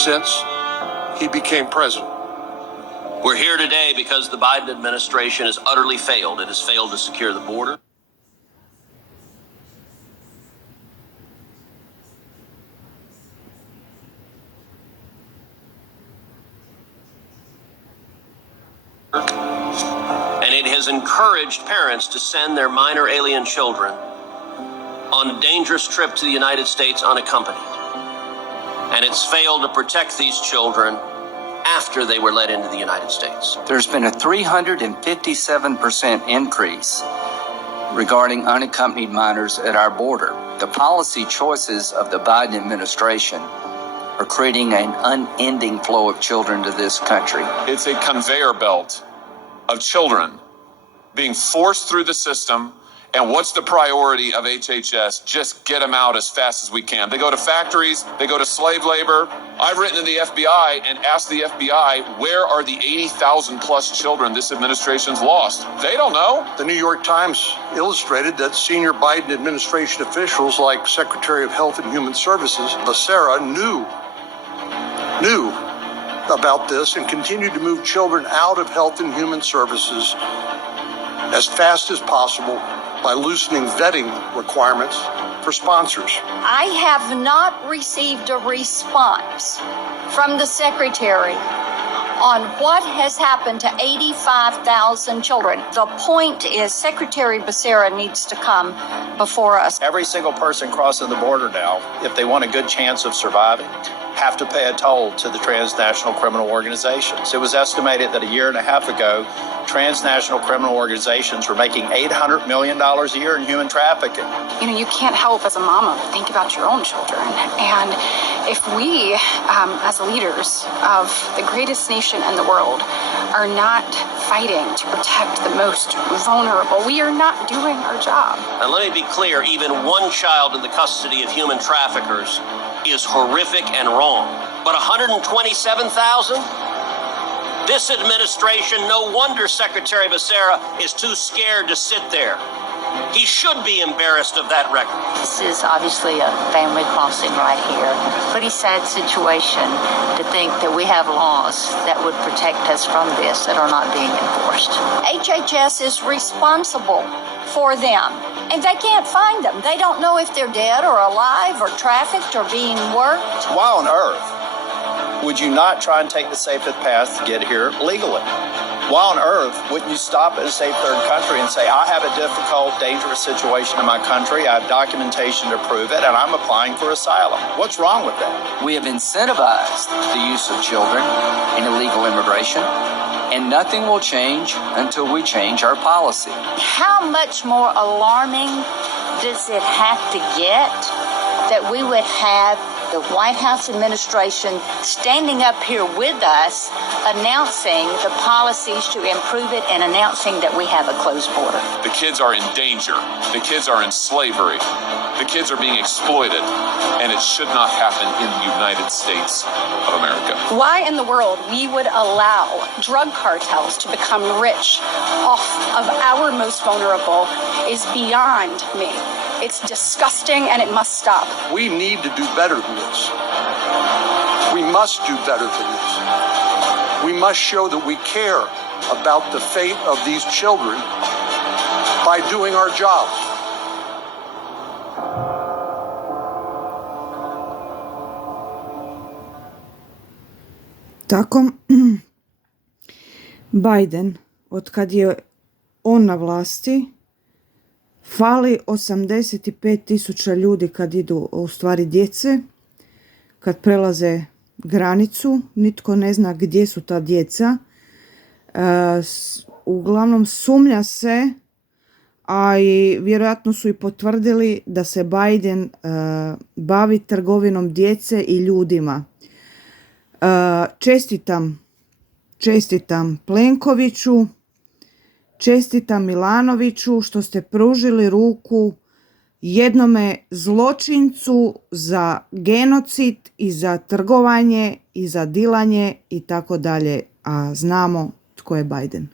since he became president. We're here today because the Biden administration has utterly failed. It has failed to secure the border. And it has encouraged parents to send their minor alien children on a dangerous trip to the United States unaccompanied. And it's failed to protect these children after they were let into the United States. There's been a 357% increase regarding unaccompanied minors at our border. The policy choices of the Biden administration are creating an unending flow of children to this country. It's a conveyor belt of children being forced through the system. And what's the priority of HHS? Just get them out as fast as we can. They go to factories, they go to slave labor. I've written to the FBI and asked the FBI, where are the 80,000 plus children this administration's lost? They don't know. The New York Times illustrated that senior Biden administration officials like Secretary of Health and Human Services, Becerra, knew about this and continued to move children out of Health and Human Services as fast as possible by loosening vetting requirements for sponsors. I have not received a response from the Secretary on what has happened to 85,000 children. The point is Secretary Becerra needs to come before us. Every single person crossing the border now, if they want a good chance of surviving, have to pay a toll to the transnational criminal organizations. It was estimated that a year and a half ago, transnational criminal organizations were making $800 million a year in human trafficking. You know, you can't help as a mama but think about your own children. And if we, as leaders of the greatest nation in the world, are not fighting to protect the most vulnerable, we are not doing our job. And let me be clear, even one child in the custody of human traffickers is horrific and wrong. But 127,000? This administration, no wonder Secretary Becerra is too scared to sit there. He should be embarrassed of that record. This is obviously a family crossing right here. Pretty sad situation to think that we have laws that would protect us from this that are not being enforced. HHS is responsible for them, and they can't find them. They don't know if they're dead or alive or trafficked or being worked. Why on earth would you not try and take the safest path to get here legally? Why on earth wouldn't you stop at a safe third country and say, I have a difficult, dangerous situation in my country, I have documentation to prove it, and I'm applying for asylum? What's wrong with that? We have incentivized the use of children in illegal immigration, and nothing will change until we change our policy. How much more alarming does it have to get that we would have the White House administration standing up here with us, announcing the policies to improve it and announcing that we have a closed border? The kids are in danger. The kids are in slavery. The kids are being exploited. And it should not happen in the United States of America. Why in the world we would allow drug cartels to become rich off of our most vulnerable is beyond me. It's disgusting and it must stop. We need to do better than this. We must do better than this. We must show that we care about the fate of these children by doing our jobs. Tako, Biden, od kad je on na vlasti, fali 85.000 ljudi kad idu, u stvari djece, kad prelaze granicu, nitko ne zna gdje su ta djeca. Uglavnom sumnja se, a i vjerojatno su i potvrdili da se Biden bavi trgovinom djece i ljudima. Čestitam Plenkoviću, čestitam Milanoviću što ste pružili ruku jednome zločincu za genocid i za trgovanje i za dilanje i tako dalje, a znamo tko je Biden.